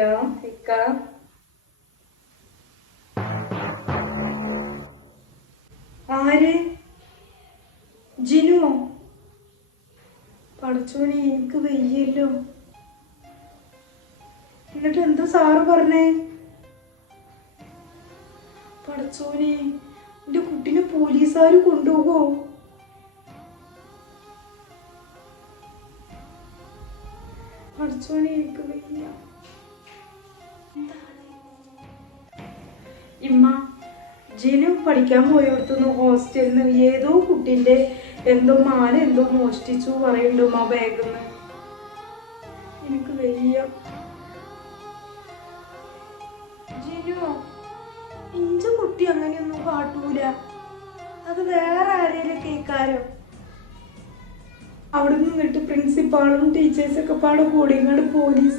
Hello ഇക്ക. ആര്? ജിനുവോ? പഠിച്ചോനെ എനിക്ക് വയ്യല്ലോ. എന്നിട്ട് എന്താ സാറ് പറഞ്ഞേ? പഠിച്ചോനെ എന്റെ കുട്ടീനെ പോലീസുകാർ കൊണ്ടുപോകോ? പഠിച്ചോനെ എനിക്ക് വയ്യ. ഇമ്മ, ജിനു പഠിക്കാൻ പോയോടത്തുനിന്ന് ഹോസ്റ്റലിൽ നിന്ന് ഏതോ കുട്ടീൻ്റെ എന്തോ മാല എന്തോ മോഷ്ടിച്ചു പറയുന്നുണ്ട് ഉമ്മ ബാഗിൽ നിന്ന്. എനിക്ക് വയ്യ. ജിനു, ഇഞ്ച കുട്ടി അങ്ങനെയൊന്നും കാട്ടൂല. അത് വേറെ ആരെയും കേൾക്കാരോ. അവിടെ നിന്നിട്ട് പ്രിൻസിപ്പാളും ടീച്ചേഴ്സൊക്കെ പാടെ കൂടി ഇങ്ങോട്ട് പോലീസിൽ